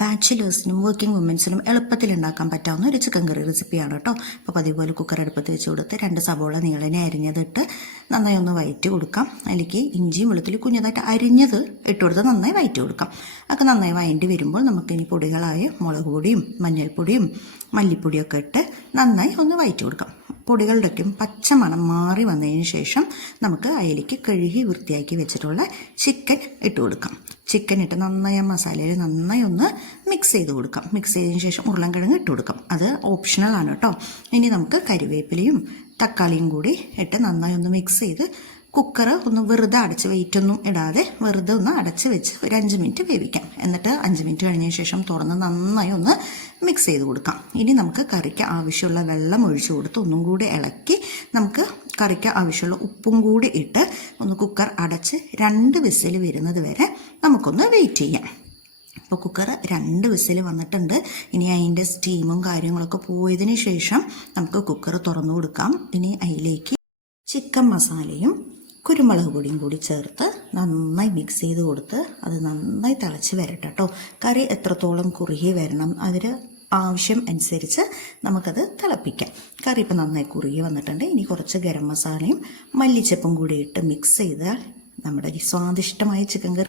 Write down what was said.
ബാച്ചിലേഴ്സിനും working വുമൻസിനും എളുപ്പത്തിൽ ഉണ്ടാക്കാൻ പറ്റാവുന്ന ഒരു ചിക്കൻ കറി റെസിപ്പിയാണ് കേട്ടോ. അപ്പോൾ പതിപോലെ കുക്കർ അടുപ്പത്ത് വെച്ച് കൊടുത്ത് 2 സവോള നീളനെ അരിഞ്ഞതിട്ട് നന്നായി ഒന്ന് വഴറ്റി കൊടുക്കാം. അതിലേക്ക് ഇഞ്ചിയും വെളുത്തുള്ളി കുഞ്ഞതായിട്ട് അരിഞ്ഞത് ഇട്ട് കൊടുത്ത് നന്നായി വഴറ്റി കൊടുക്കാം. അതൊക്കെ നന്നായി വഴണ്ടി വരുമ്പോൾ നമുക്കിനി പൊടികളായ മുളക് പൊടിയും മഞ്ഞൾപ്പൊടിയും മല്ലിപ്പൊടിയൊക്കെ ഇട്ട് നന്നായി ഒന്ന് വഴറ്റി കൊടുക്കാം. പൊടികളുടെയൊക്കെയും പച്ചമണം മാറി വന്നതിന് ശേഷം നമുക്ക് അതിലേക്ക് കഴുകി വൃത്തിയാക്കി വെച്ചിട്ടുള്ള ചിക്കൻ ഇട്ട് കൊടുക്കാം. ചിക്കൻ ഇട്ട് നന്നായി മസാലയിൽ നന്നായി ഒന്ന് മിക്സ് ചെയ്ത് കൊടുക്കാം. മിക്സ് ചെയ്തതിന് ശേഷം ഉരുളൻകിഴങ്ങ് ഇട്ട് കൊടുക്കാം. അത് ഓപ്ഷണലാണ് കേട്ടോ. ഇനി നമുക്ക് കരിവേപ്പിലയും തക്കാളിയും കൂടി ഇട്ട് നന്നായി ഒന്ന് മിക്സ് ചെയ്ത് കുക്കർ ഒന്ന് വെറുതെ അടച്ച് വെയിറ്റൊന്നും ഇടാതെ വെറുതെ ഒന്ന് അടച്ച് വെച്ച് ഒരു 5 മിനിറ്റ് വേവിക്കാം. എന്നിട്ട് 5 മിനിറ്റ് കഴിഞ്ഞതിന് ശേഷം തുറന്ന് നന്നായി ഒന്ന് മിക്സ് ചെയ്ത് കൊടുക്കാം. ഇനി നമുക്ക് കറിക്ക് ആവശ്യമുള്ള വെള്ളം ഒഴിച്ചു കൊടുത്ത് ഒന്നും കൂടി ഇളക്കി നമുക്ക് കറിക്ക് ആവശ്യമുള്ള ഉപ്പും കൂടി ഇട്ട് ഒന്ന് കുക്കർ അടച്ച് 2 വിസിൽ വരുന്നത് വരെ നമുക്കൊന്ന് വെയിറ്റ് ചെയ്യാം. ഇപ്പോൾ കുക്കർ 2 വിസിൽ വന്നിട്ടുണ്ട്. ഇനി അതിൻ്റെ സ്റ്റീമും കാര്യങ്ങളൊക്കെ പോയതിന് ശേഷം നമുക്ക് കുക്കർ തുറന്നു കൊടുക്കാം. ഇനി അതിലേക്ക് ചിക്കൻ മസാലയും കുരുമുളക് പൊടിയും കൂടി ചേർത്ത് നന്നായി മിക്സ് ചെയ്ത് കൊടുത്ത് അത് നന്നായി തിളച്ച് വരട്ടെ കേട്ടോ. കറി എത്രത്തോളം കുറുകി വരണം അതിന് ആവശ്യം അനുസരിച്ച് നമുക്കത് തിളപ്പിക്കാം. കറി ഇപ്പോൾ നന്നായി കുറുകി വന്നിട്ടുണ്ട്. ഇനി കുറച്ച് ഗരം മസാലയും മല്ലിച്ചപ്പും കൂടി ഇട്ട് മിക്സ് ചെയ്താൽ നമ്മുടെ സ്വാദിഷ്ടമായ ചിക്കൻ കറി